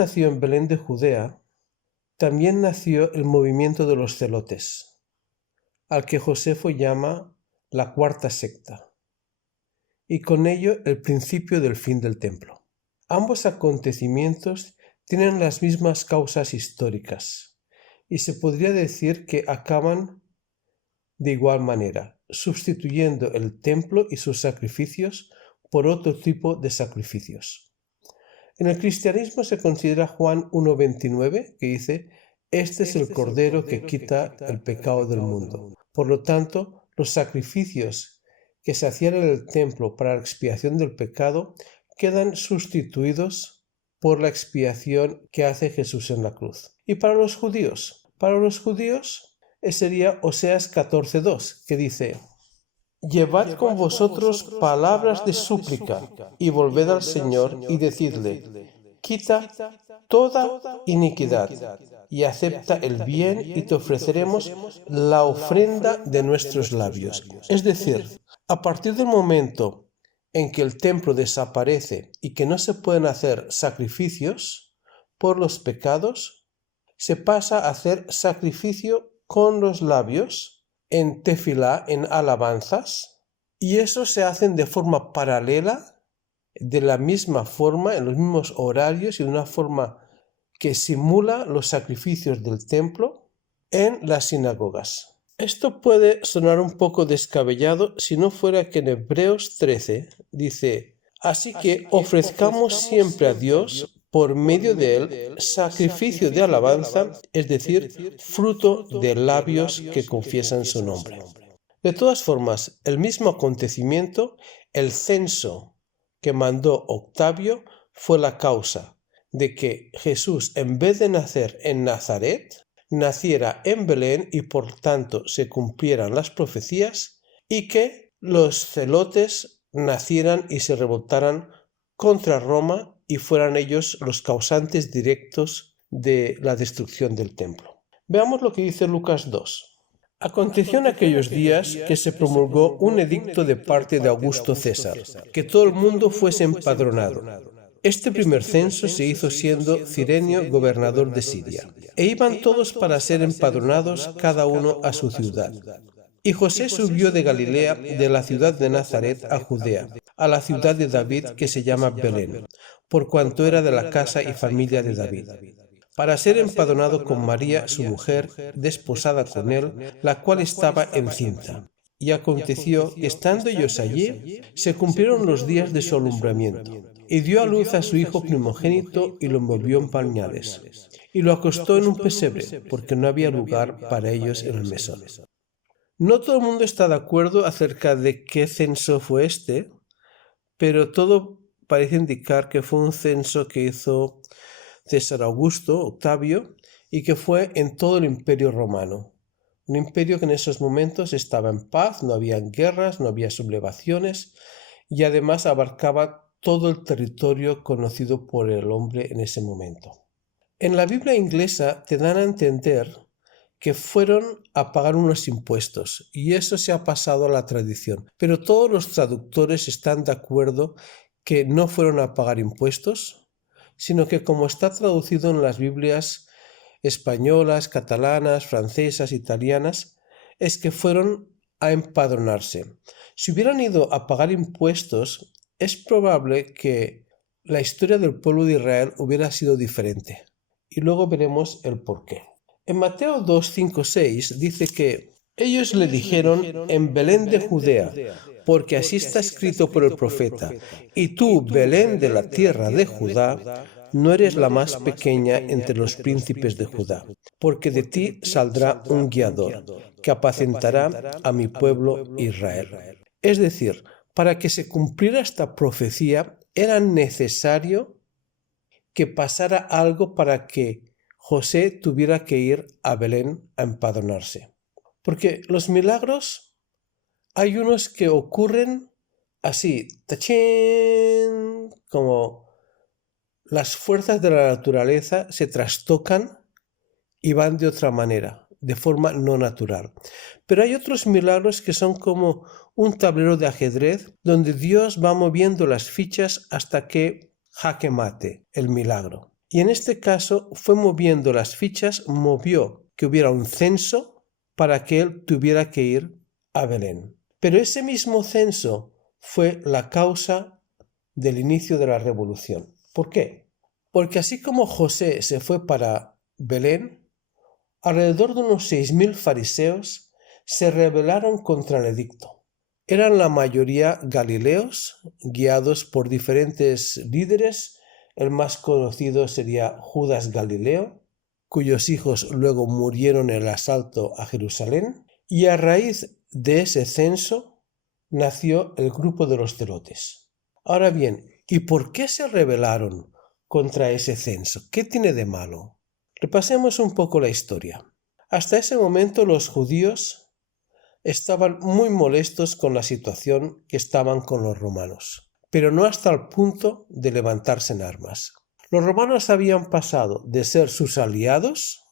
nació en Belén de Judea, también nació el movimiento de los celotes, al que Josefo llama la cuarta secta, y con ello el principio del fin del templo. Ambos acontecimientos tienen las mismas causas históricas, y se podría decir que acaban de igual manera, sustituyendo el templo y sus sacrificios por otro tipo de sacrificios. En el cristianismo se considera Juan 1:29, que dice: Este es el Cordero que quita el pecado del mundo. Por lo tanto, los sacrificios que se hacían en el templo para la expiación del pecado quedan sustituidos por la expiación que hace Jesús en la cruz. ¿Y para los judíos? Para los judíos sería Oseas 14:2, que dice: Llevad con vosotros palabras de súplica y volved al Señor y decidle: quita toda iniquidad y acepta el bien y te ofreceremos la ofrenda de nuestros labios. Es decir, a partir del momento en que el templo desaparece y que no se pueden hacer sacrificios por los pecados, se pasa a hacer sacrificio con los labios, en tefilá, en alabanzas, y eso se hacen de forma paralela, de la misma forma, en los mismos horarios y de una forma que simula los sacrificios del templo en las sinagogas. Esto puede sonar un poco descabellado si no fuera que en Hebreos 13 dice: Así que ofrezcamos siempre a Dios, por medio de él, sacrificio de alabanza, es decir, fruto de labios que confiesan su nombre. De todas formas, el mismo acontecimiento, el censo que mandó Octavio, fue la causa de que Jesús, en vez de nacer en Nazaret, naciera en Belén y por tanto se cumplieran las profecías, y que los celotes nacieran y se revoltaran contra Roma y fueran ellos los causantes directos de la destrucción del templo. Veamos lo que dice Lucas 2. Aconteció en aquellos días que se promulgó un edicto de parte de Augusto César, que todo el mundo fuese empadronado. Este primer censo se hizo siendo Cirenio gobernador de Siria, e iban todos para ser empadronados cada uno a su ciudad. Y José subió de Galilea, de la ciudad de Nazaret, a Judea, a la ciudad de David que se llama Belén, por cuanto era de la casa y familia de David, para ser empadronado con María, su mujer, desposada con él, la cual estaba encinta. Y aconteció que estando ellos allí, se cumplieron los días de su alumbramiento, y dio a luz a su hijo primogénito y lo envolvió en pañales, y lo acostó en un pesebre, porque no había lugar para ellos en el mesón. No todo el mundo está de acuerdo acerca de qué censo fue este, pero todo parece indicar que fue un censo que hizo César Augusto, Octavio, y que fue en todo el Imperio Romano. Un imperio que en esos momentos estaba en paz, no había guerras, no había sublevaciones, y además abarcaba todo el territorio conocido por el hombre en ese momento. En la Biblia inglesa te dan a entender que fueron a pagar unos impuestos, y eso se ha pasado a la tradición. Pero todos los traductores están de acuerdo que no fueron a pagar impuestos, sino que, como está traducido en las Biblias españolas, catalanas, francesas, italianas, es que fueron a empadronarse. Si hubieran ido a pagar impuestos, es probable que la historia del pueblo de Israel hubiera sido diferente. Y luego veremos el porqué. En Mateo 2, 5, 6 dice que ellos le dijeron: en Belén de Judea, porque así está escrito por el profeta: y tú, Belén de la tierra de Judá, no eres la más pequeña entre los príncipes de Judá, porque de ti saldrá un guiador, que apacentará a mi pueblo Israel. Es decir, para que se cumpliera esta profecía, era necesario que pasara algo para que José tuviera que ir a Belén a empadronarse. Porque los milagros, hay unos que ocurren así, ¡tachín!, como las fuerzas de la naturaleza se trastocan y van de otra manera, de forma no natural. Pero hay otros milagros que son como un tablero de ajedrez, donde Dios va moviendo las fichas hasta que jaque mate el milagro. Y en este caso fue moviendo las fichas, movió que hubiera un censo para que él tuviera que ir a Belén. Pero ese mismo censo fue la causa del inicio de la revolución. ¿Por qué? Porque así como José se fue para Belén, alrededor de unos 6.000 fariseos se rebelaron contra el edicto. Eran la mayoría galileos, guiados por diferentes líderes. El más conocido sería Judas Galileo, cuyos hijos luego murieron en el asalto a Jerusalén, y a raíz de ese censo nació el grupo de los celotes. Ahora bien, ¿y por qué se rebelaron contra ese censo? ¿Qué tiene de malo? Repasemos un poco la historia. Hasta ese momento los judíos estaban muy molestos con la situación que estaban con los romanos, pero no hasta el punto de levantarse en armas. Los romanos habían pasado de ser sus aliados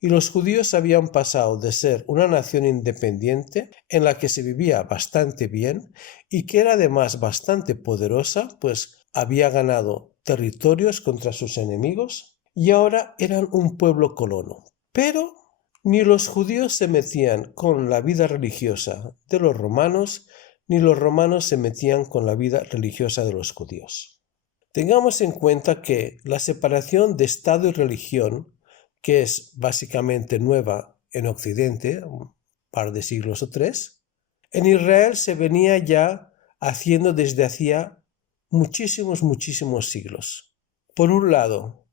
y los judíos habían pasado de ser una nación independiente en la que se vivía bastante bien y que era además bastante poderosa, pues había ganado territorios contra sus enemigos y ahora eran un pueblo colono. Pero ni los judíos se metían con la vida religiosa de los romanos, ni los romanos se metían con la vida religiosa de los judíos. Tengamos en cuenta que la separación de Estado y religión, que es básicamente nueva en Occidente, un par de siglos o tres, en Israel se venía ya haciendo desde hacía muchísimos siglos. Por un lado,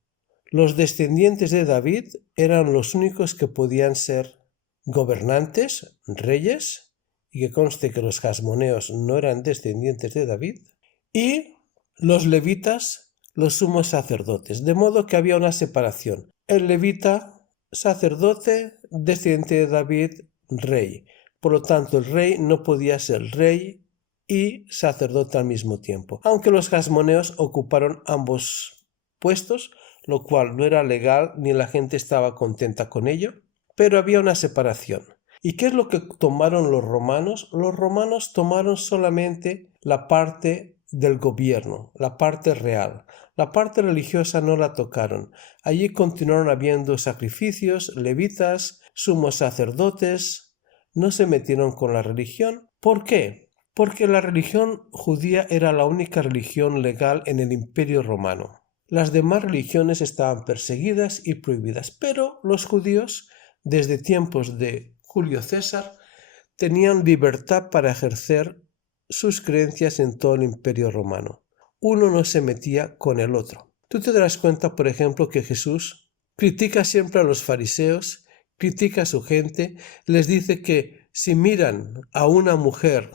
los descendientes de David eran los únicos que podían ser gobernantes, reyes, y que conste que los jasmoneos no eran descendientes de David, y los levitas, los sumos sacerdotes, de modo que había una separación. El levita, sacerdote, descendiente de David, rey. Por lo tanto, el rey no podía ser rey y sacerdote al mismo tiempo, aunque los jasmoneos ocuparon ambos puestos, lo cual no era legal ni la gente estaba contenta con ello, pero había una separación. ¿Y qué es lo que tomaron los romanos? Los romanos tomaron solamente la parte del gobierno, la parte real. La parte religiosa no la tocaron. Allí continuaron habiendo sacrificios, levitas, sumos sacerdotes. No se metieron con la religión. ¿Por qué? Porque la religión judía era la única religión legal en el Imperio Romano. Las demás religiones estaban perseguidas y prohibidas, pero los judíos, desde tiempos de Julio César, tenían libertad para ejercer sus creencias en todo el Imperio Romano. Uno no se metía con el otro. Tú te darás cuenta, por ejemplo, que Jesús critica siempre a los fariseos, critica a su gente, les dice que si miran a una mujer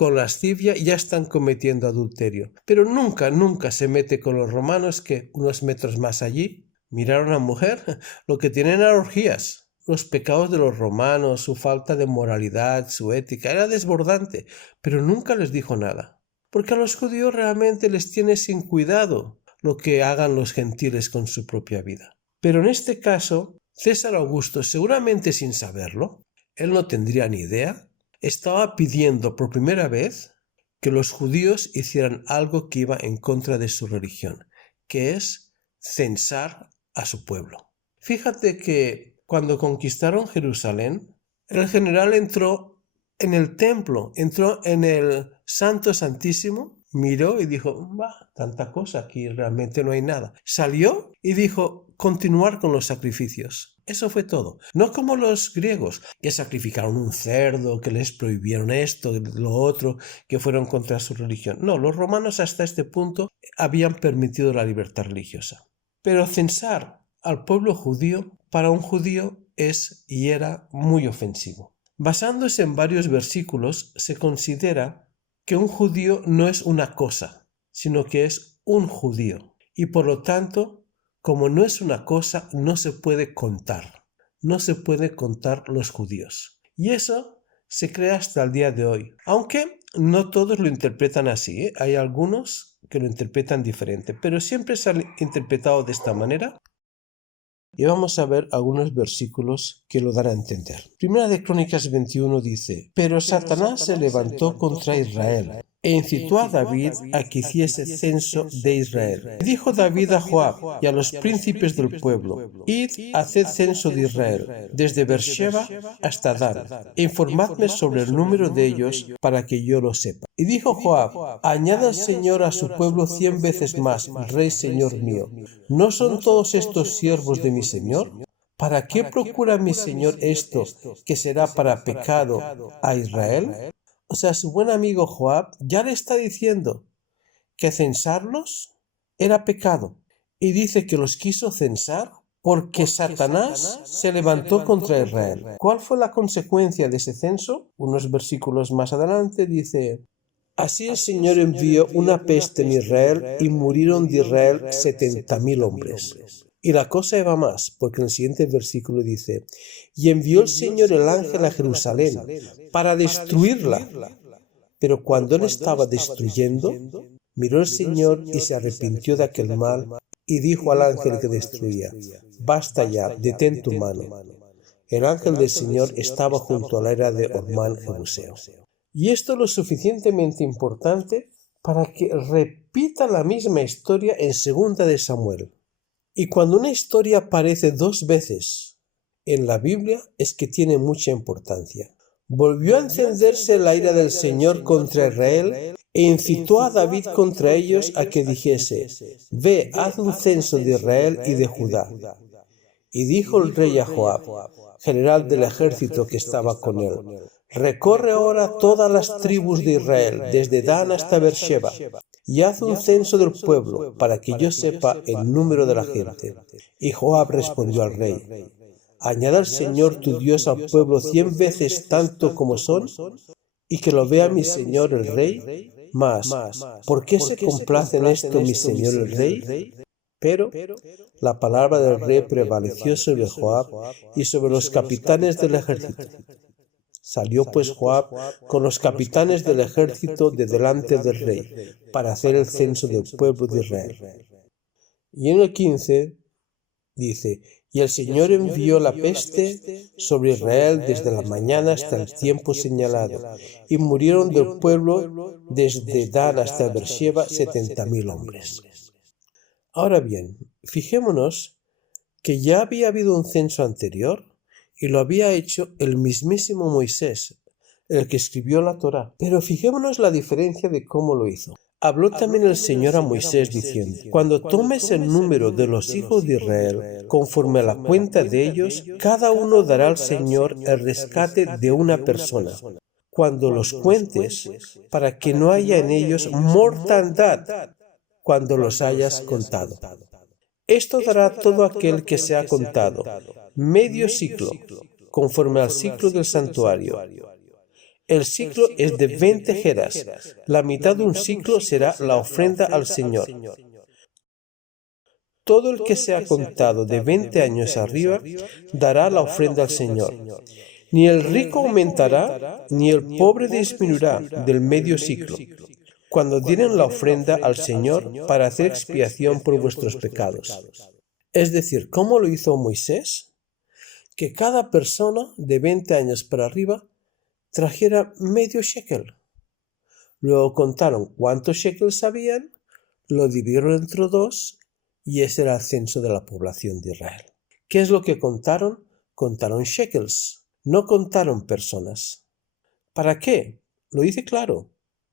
con lascivia ya están cometiendo adulterio. Pero nunca se mete con los romanos que unos metros más allí miraron a una mujer, lo que tienen eran orgías. Los pecados de los romanos, su falta de moralidad, su ética, era desbordante, pero nunca les dijo nada. Porque a los judíos realmente les tiene sin cuidado lo que hagan los gentiles con su propia vida. Pero en este caso, César Augusto, seguramente sin saberlo, él no tendría ni idea, estaba pidiendo por primera vez que los judíos hicieran algo que iba en contra de su religión, que es censar a su pueblo. Fíjate que cuando conquistaron Jerusalén, el general entró en el templo, entró en el Santo Santísimo, miró y dijo, tanta cosa, aquí realmente no hay nada. Salió y dijo, continuar con los sacrificios. Eso fue todo. No como los griegos, que sacrificaron un cerdo, que les prohibieron esto, lo otro, que fueron contra su religión. No, los romanos hasta este punto habían permitido la libertad religiosa. Pero censar al pueblo judío, para un judío es y era muy ofensivo. Basándose en varios versículos, se considera que un judío no es una cosa, sino que es un judío. Y por lo tanto, como no es una cosa, no se puede contar. No se puede contar los judíos. Y eso se cree hasta el día de hoy. Aunque no todos lo interpretan así, ¿eh? Hay algunos que lo interpretan diferente, pero siempre se ha interpretado de esta manera. Y vamos a ver algunos versículos que lo dan a entender. Primera de Crónicas 21 dice, pero Satanás se levantó contra Israel e incitó a David a que hiciese censo de Israel. Y dijo David a Joab y a los príncipes del pueblo: Id, haced censo de Israel, desde Beersheba hasta Dan, e informadme sobre el número de ellos para que yo lo sepa. Y dijo Joab: Añada el Señor a su pueblo 100 veces más, rey señor mío. ¿No son todos estos siervos de mi señor? ¿Para qué procura mi señor esto, que será para pecado a Israel? O sea, su buen amigo Joab ya le está diciendo que censarlos era pecado. Y dice que los quiso censar porque Satanás se levantó contra Israel. ¿Cuál fue la consecuencia de ese censo? Unos versículos más adelante dice: Así el Señor envió una peste en Israel y murieron de Israel 70,000 hombres. Y la cosa va más, porque en el siguiente versículo dice: Y envió el Señor el ángel a Jerusalén para destruirla. Pero cuando él estaba destruyendo, miró el Señor y se arrepintió de aquel mal y dijo al ángel que destruía: Basta ya, detén tu mano. El ángel del Señor estaba junto a la era de Ormán Jebuseo. Y esto es lo suficientemente importante para que repita la misma historia en 2 de Samuel. Y cuando una historia aparece 2 veces en la Biblia es que tiene mucha importancia. Volvió a encenderse la ira del Señor contra Israel e incitó a David contra ellos a que dijese: Ve, haz un censo de Israel y de Judá. Y dijo el rey a Joab, general del ejército que estaba con él: Recorre ahora todas las tribus de Israel, desde Dan hasta Beersheba, y haz un censo del pueblo, para que yo sepa el número de la gente. Y Joab respondió al rey: Añada el Señor tu Dios al pueblo 100 veces tanto como son, y que lo vea mi señor el rey. Mas, ¿por qué se complace en esto mi señor el rey? Pero la palabra del rey prevaleció sobre Joab y sobre los capitanes del ejército. Salió pues Joab con los capitanes del ejército de delante del rey para hacer el censo del pueblo de Israel. Y en el 15 dice: Y el Señor envió la peste sobre Israel desde la mañana hasta el tiempo señalado, y murieron del pueblo desde Dan hasta Beersheba 70,000 hombres. Ahora bien, fijémonos que ya había habido un censo anterior y lo había hecho el mismísimo Moisés, el que escribió la Torá. Pero fijémonos la diferencia de cómo lo hizo. Habló también el Señor a Moisés diciendo: Cuando tomes el número de los hijos de Israel, conforme a la cuenta de ellos, cada uno dará al Señor el rescate de una persona, cuando los cuentes, para que no haya en ellos mortandad cuando los hayas contado. Esto dará todo aquel que se ha contado, medio ciclo, conforme al ciclo del santuario. El ciclo es de 20 jeras. La mitad de un ciclo será la ofrenda al Señor. Todo el que se ha contado de 20 años arriba dará la ofrenda al Señor. Ni el rico aumentará, ni el pobre disminuirá del medio ciclo, cuando dieren la ofrenda al Señor para hacer expiación por vuestros pecados. Es decir, ¿cómo lo hizo Moisés? Que cada persona de 20 años para arriba trajera medio shekel. Luego contaron cuántos shekels habían, lo dividieron entre 2 y ese era el censo de la población de Israel. ¿Qué es lo que contaron? Contaron shekels, no contaron personas. ¿Para qué? Lo dice claro: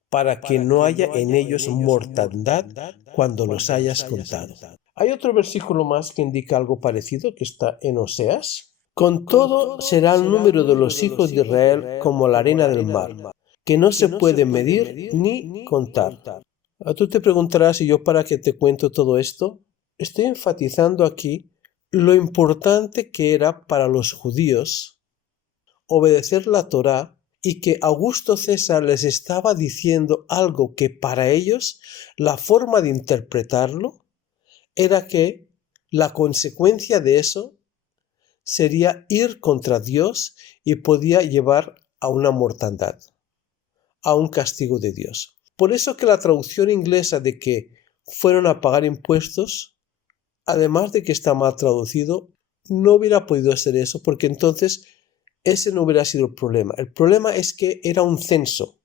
para que no haya en ellos mortandad cuando los hayas contado. Hay otro versículo más que indica algo parecido, que está en Oseas. Con todo será el número de los hijos de Israel como la arena del mar, que no se puede medir ni contar. Tú te preguntarás: ¿y yo para qué te cuento todo esto? Estoy enfatizando aquí lo importante que era para los judíos obedecer la Torá, y que Augusto César les estaba diciendo algo que para ellos la forma de interpretarlo era que la consecuencia de eso sería ir contra Dios y podía llevar a una mortandad, a un castigo de Dios. Por eso que la traducción inglesa de que fueron a pagar impuestos, además de que está mal traducido, no hubiera podido ser eso, porque entonces ese no hubiera sido el problema. El problema es que era un censo,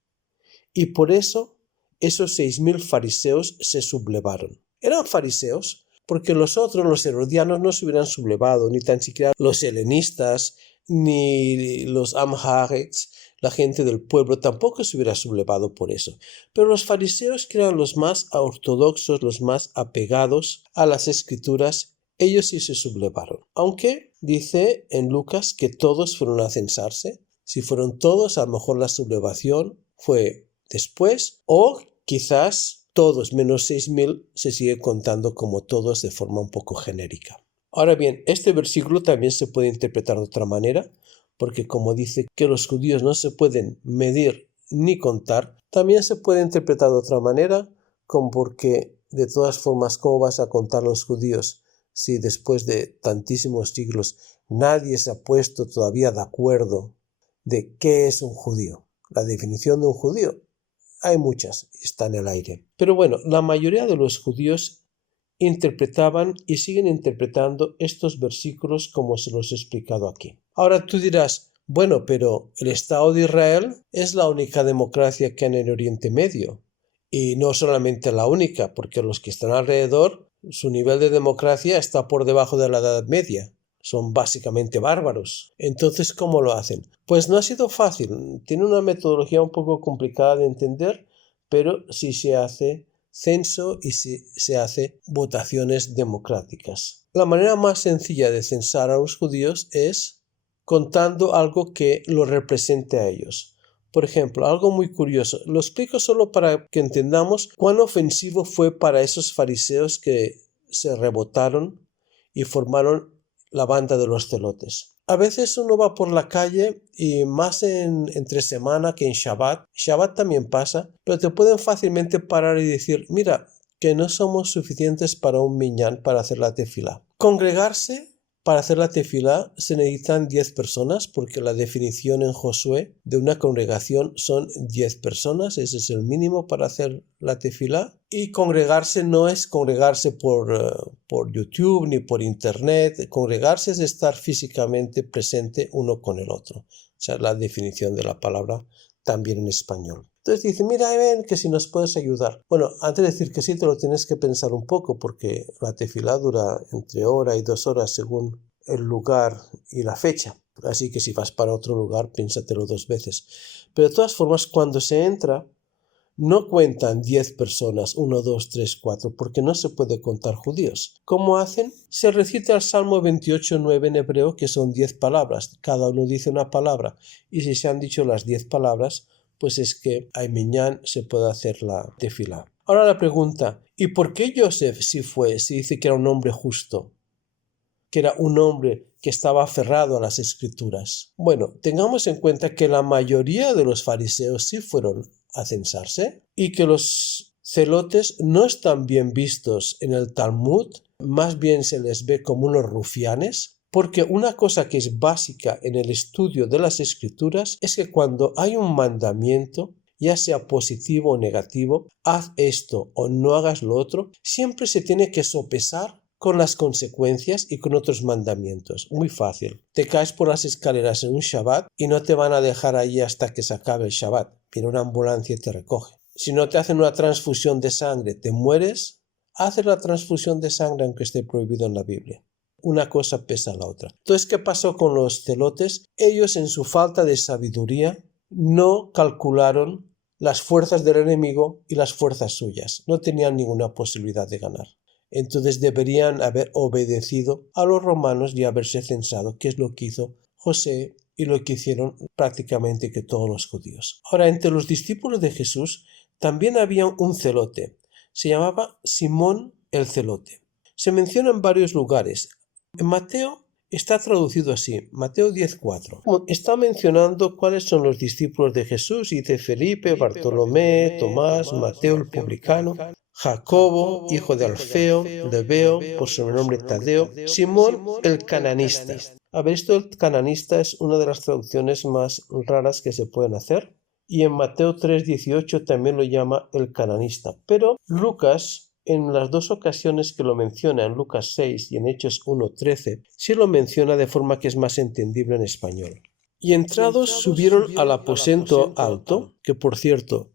y por eso esos 6.000 fariseos se sublevaron. Eran fariseos porque los otros, los herodianos, no se hubieran sublevado, ni tan siquiera los helenistas, ni los amharets, la gente del pueblo, tampoco se hubiera sublevado por eso. Pero los fariseos, que eran los más ortodoxos, los más apegados a las escrituras, ellos sí se sublevaron. Aunque dice en Lucas que todos fueron a censarse. Si fueron todos, a lo mejor la sublevación fue después, o quizás todos menos 6.000 se sigue contando como todos de forma un poco genérica. Ahora bien, este versículo también se puede interpretar de otra manera, porque como dice que los judíos no se pueden medir ni contar, también se puede interpretar de otra manera, como porque de todas formas, ¿cómo vas a contar los judíos si después de tantísimos siglos nadie se ha puesto todavía de acuerdo de qué es un judío? La definición de un judío, hay muchas, está en el aire. Pero bueno, la mayoría de los judíos interpretaban y siguen interpretando estos versículos como se los he explicado aquí. Ahora tú dirás, bueno, pero el Estado de Israel es la única democracia que hay en el Oriente Medio. Y no solamente la única, porque los que están alrededor, su nivel de democracia está por debajo de la Edad Media. Son básicamente bárbaros. Entonces, ¿cómo lo hacen? Pues no ha sido fácil. Tiene una metodología un poco complicada de entender, pero sí se hace censo y se hace votaciones democráticas. La manera más sencilla de censar a los judíos es contando algo que los represente a ellos. Por ejemplo, algo muy curioso, lo explico solo para que entendamos cuán ofensivo fue para esos fariseos que se rebotaron y formaron la banda de los celotes. A veces uno va por la calle y más entre semana que en Shabbat también pasa, pero te pueden fácilmente parar y decir, mira, que no somos suficientes para un minyan para hacer la tefilá. Congregarse para hacer la tefilá se necesitan 10 personas, porque la definición en Josué de una congregación son 10 personas, ese es el mínimo para hacer la tefilá. Y congregarse no es congregarse por YouTube ni por internet, congregarse es estar físicamente presente uno con el otro. O sea, la definición de la palabra también en español. Entonces dice, mira, ven, que si nos puedes ayudar. Bueno, antes de decir que sí, te lo tienes que pensar un poco, porque la tefilá dura entre hora y 2 horas según el lugar y la fecha. Así que si vas para otro lugar, piénsatelo 2 veces. Pero de todas formas, cuando se entra, no cuentan 10 personas, 1, 2, 3, 4, porque no se puede contar judíos. ¿Cómo hacen? Se recita el Salmo 28:9 en hebreo, que son 10 palabras. Cada uno dice una palabra. Y si se han dicho las 10 palabras, pues es que hay minyan, se puede hacer la tefilá. Ahora la pregunta, ¿y por qué Yosef si dice que era un hombre justo? Que era un hombre que estaba aferrado a las escrituras. Bueno, tengamos en cuenta que la mayoría de los fariseos sí fueron a censarse y que los celotes no están bien vistos en el Talmud, más bien se les ve como unos rufianes, porque una cosa que es básica en el estudio de las escrituras es que cuando hay un mandamiento, ya sea positivo o negativo, haz esto o no hagas lo otro, siempre se tiene que sopesar con las consecuencias y con otros mandamientos. Muy fácil. Te caes por las escaleras en un Shabbat y no te van a dejar allí hasta que se acabe el Shabbat. Viene una ambulancia y te recoge. Si no te hacen una transfusión de sangre, te mueres, haces la transfusión de sangre aunque esté prohibido en la Biblia. Una cosa pesa a la otra. Entonces, ¿qué pasó con los celotes? Ellos, en su falta de sabiduría, no calcularon las fuerzas del enemigo y las fuerzas suyas. No tenían ninguna posibilidad de ganar. Entonces deberían haber obedecido a los romanos y haberse censado, que es lo que hizo José y lo que hicieron prácticamente que todos los judíos. Ahora, entre los discípulos de Jesús también había un celote. Se llamaba Simón el celote. Se menciona en varios lugares. En Mateo está traducido así, Mateo 10:4. Está mencionando cuáles son los discípulos de Jesús y dice Felipe, Bartolomé, Tomás, Mateo el publicano, Jacobo, hijo de Alfeo, Lebeo, por sobrenombre Tadeo, Simón el cananista. A ver, esto el cananista es una de las traducciones más raras que se pueden hacer. Y en Mateo 3:18 también lo llama el cananista. Pero Lucas, en las 2 ocasiones que lo menciona, en Lucas 6 y en Hechos 1:13, sí lo menciona de forma que es más entendible en español. Y entrados subieron al aposento alto, que por cierto,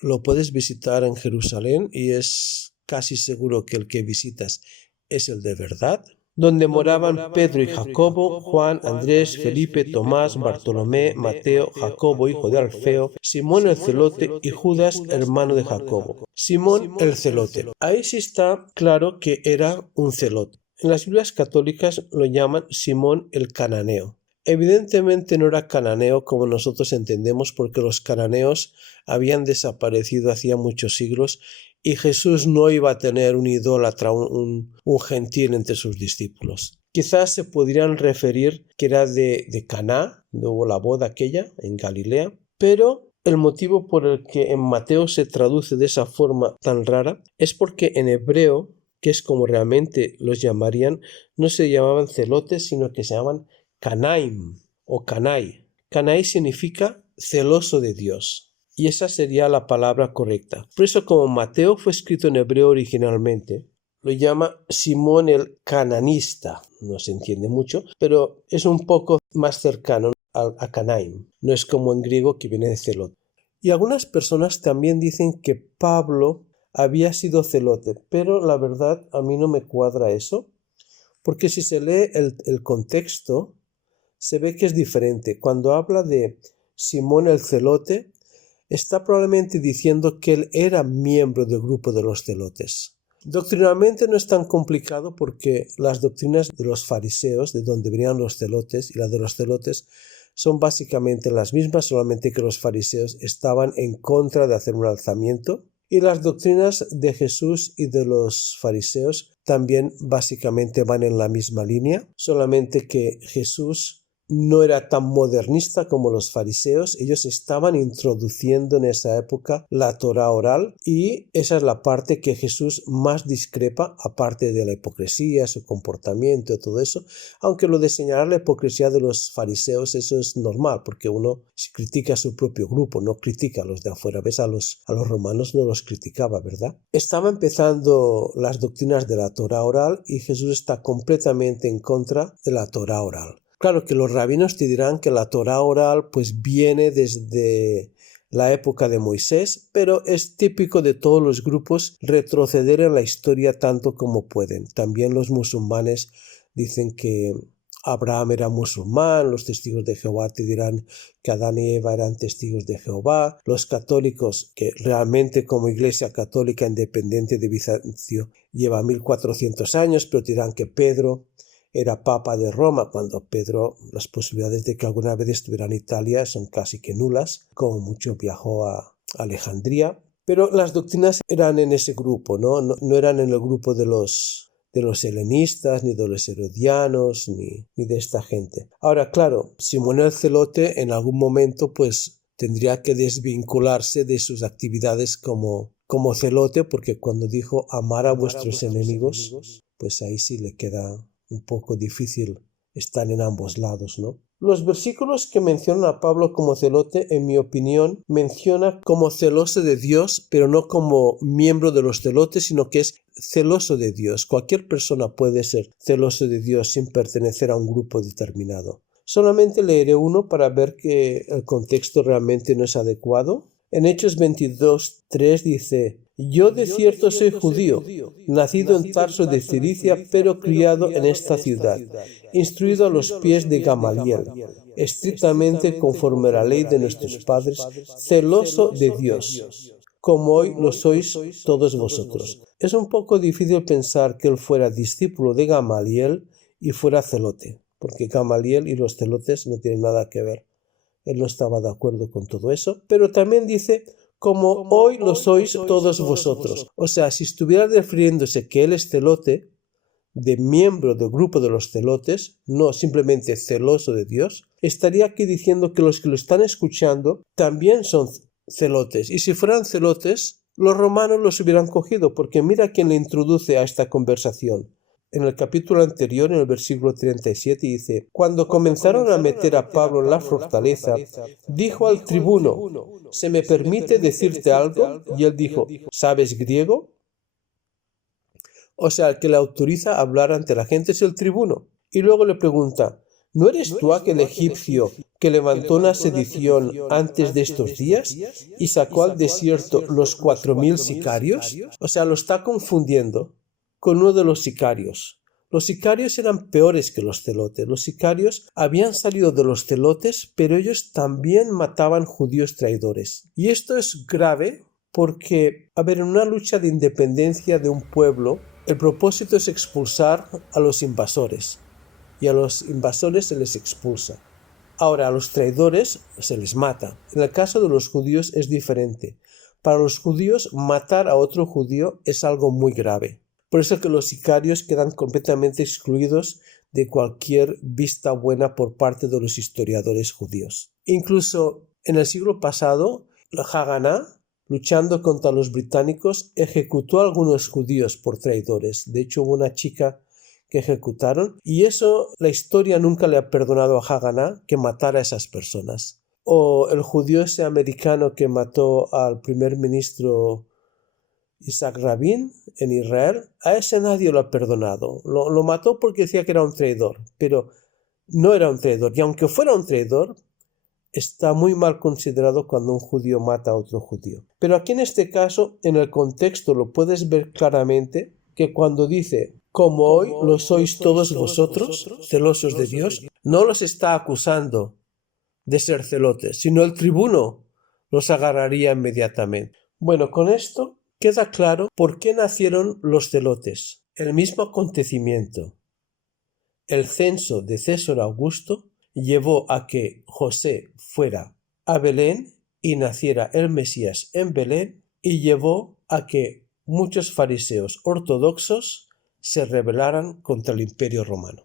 lo puedes visitar en Jerusalén y es casi seguro que el que visitas es el de verdad, donde moraban Pedro y Jacobo, Juan, Andrés, Felipe, Tomás, Bartolomé, Mateo, Jacobo, hijo de Alfeo, Simón el celote y Judas, hermano de Jacobo. Simón el celote. Ahí sí está claro que era un celote. En las Biblias católicas lo llaman Simón el cananeo. Evidentemente no era cananeo como nosotros entendemos, porque los cananeos habían desaparecido hacía muchos siglos y Jesús no iba a tener un idólatra, un gentil entre sus discípulos. Quizás se podrían referir que era de Caná, donde hubo la boda aquella en Galilea, pero el motivo por el que en Mateo se traduce de esa forma tan rara es porque en hebreo, que es como realmente los llamarían, no se llamaban celotes, sino que se llamaban Canaim o Canai. Canai significa celoso de Dios, y esa sería la palabra correcta. Por eso, como Mateo fue escrito en hebreo originalmente, lo llama Simón el cananista. No se entiende mucho, pero es un poco más cercano a Canaim. No es como en griego, que viene de celote. Y algunas personas también dicen que Pablo había sido celote, pero la verdad a mí no me cuadra eso, porque si se lee el contexto, se ve que es diferente. Cuando habla de Simón el celote, está probablemente diciendo que él era miembro del grupo de los celotes. Doctrinalmente no es tan complicado, porque las doctrinas de los fariseos, de donde venían los celotes, y las de los celotes son básicamente las mismas, solamente que los fariseos estaban en contra de hacer un alzamiento, y las doctrinas de Jesús y de los fariseos también básicamente van en la misma línea, solamente que Jesús no era tan modernista como los fariseos. Ellos estaban introduciendo en esa época la Torá oral, y esa es la parte que Jesús más discrepa, aparte de la hipocresía, su comportamiento, todo eso. Aunque lo de señalar la hipocresía de los fariseos, eso es normal, porque uno critica a su propio grupo, no critica a los de afuera. ¿Ves? A los romanos no los criticaba, ¿verdad? Estaba empezando las doctrinas de la Torá oral, y Jesús está completamente en contra de la Torá oral. Claro que los rabinos te dirán que la Torá oral pues viene desde la época de Moisés, pero es típico de todos los grupos retroceder en la historia tanto como pueden. También los musulmanes dicen que Abraham era musulmán, los testigos de Jehová te dirán que Adán y Eva eran testigos de Jehová, los católicos, que realmente como Iglesia Católica independiente de Bizancio lleva 1400 años, pero te dirán que Pedro era papa de Roma, cuando Pedro, las posibilidades de que alguna vez estuviera en Italia son casi que nulas, como mucho viajó a Alejandría, pero las doctrinas eran en ese grupo, no eran en el grupo de los helenistas, ni de los herodianos, ni de esta gente. Ahora, claro, Simón el celote en algún momento pues tendría que desvincularse de sus actividades como celote, porque cuando dijo amar a vuestros enemigos, pues ahí sí le queda un poco difícil estar en ambos lados, ¿no? Los versículos que mencionan a Pablo como celote, en mi opinión, menciona como celoso de Dios, pero no como miembro de los celotes, sino que es celoso de Dios. Cualquier persona puede ser celoso de Dios sin pertenecer a un grupo determinado. Solamente leeré uno para ver que el contexto realmente no es adecuado. En Hechos 22:3 dice: yo de cierto soy judío, nacido en Tarso de Cilicia, pero criado en esta ciudad, instruido a los pies de Gamaliel, estrictamente conforme a la ley de nuestros padres, celoso de Dios, como hoy lo sois todos vosotros. Es un poco difícil pensar que él fuera discípulo de Gamaliel y fuera celote, porque Gamaliel y los celotes no tienen nada que ver. Él no estaba de acuerdo con todo eso, pero también dice como hoy lo sois todos vosotros. O sea, si estuviera refiriéndose que él es celote, de miembro del grupo de los celotes, no simplemente celoso de Dios, estaría aquí diciendo que los que lo están escuchando también son celotes. Y si fueran celotes, los romanos los hubieran cogido, porque mira quién le introduce a esta conversación. En el capítulo anterior, en el versículo 37, dice: cuando comenzaron a meter a Pablo en la fortaleza, dijo al tribuno: ¿se me permite decirte algo? Y él dijo: ¿sabes griego? O sea, el que le autoriza a hablar ante la gente es el tribuno. Y luego le pregunta: ¿no eres tú aquel egipcio que levantó una sedición antes de estos días y sacó al desierto los 4000 sicarios? O sea, lo está confundiendo con uno de los sicarios. Los sicarios eran peores que los celotes. Los sicarios habían salido de los celotes, pero ellos también mataban judíos traidores. Y esto es grave porque, en una lucha de independencia de un pueblo, el propósito es expulsar a los invasores. Y a los invasores se les expulsa. Ahora, a los traidores se les mata. En el caso de los judíos es diferente. Para los judíos, matar a otro judío es algo muy grave. Por eso que los sicarios quedan completamente excluidos de cualquier vista buena por parte de los historiadores judíos. Incluso en el siglo pasado, Haganá, luchando contra los británicos, ejecutó a algunos judíos por traidores. De hecho, hubo una chica que ejecutaron, y eso la historia nunca le ha perdonado a Haganá, que matara a esas personas. O el judío ese americano que mató al primer ministro Isaac Rabin en Israel, a ese nadie lo ha perdonado. Lo mató porque decía que era un traidor, pero no era un traidor. Y aunque fuera un traidor, está muy mal considerado cuando un judío mata a otro judío. Pero aquí en este caso, en el contexto, lo puedes ver claramente, que cuando dice, como hoy lo sois todos vosotros, celosos de Dios, no los está acusando de ser celotes, sino el tribuno los agarraría inmediatamente. Bueno, con esto queda claro por qué nacieron los celotes. El mismo acontecimiento, el censo de César Augusto, llevó a que José fuera a Belén y naciera el Mesías en Belén, y llevó a que muchos fariseos ortodoxos se rebelaran contra el Imperio Romano.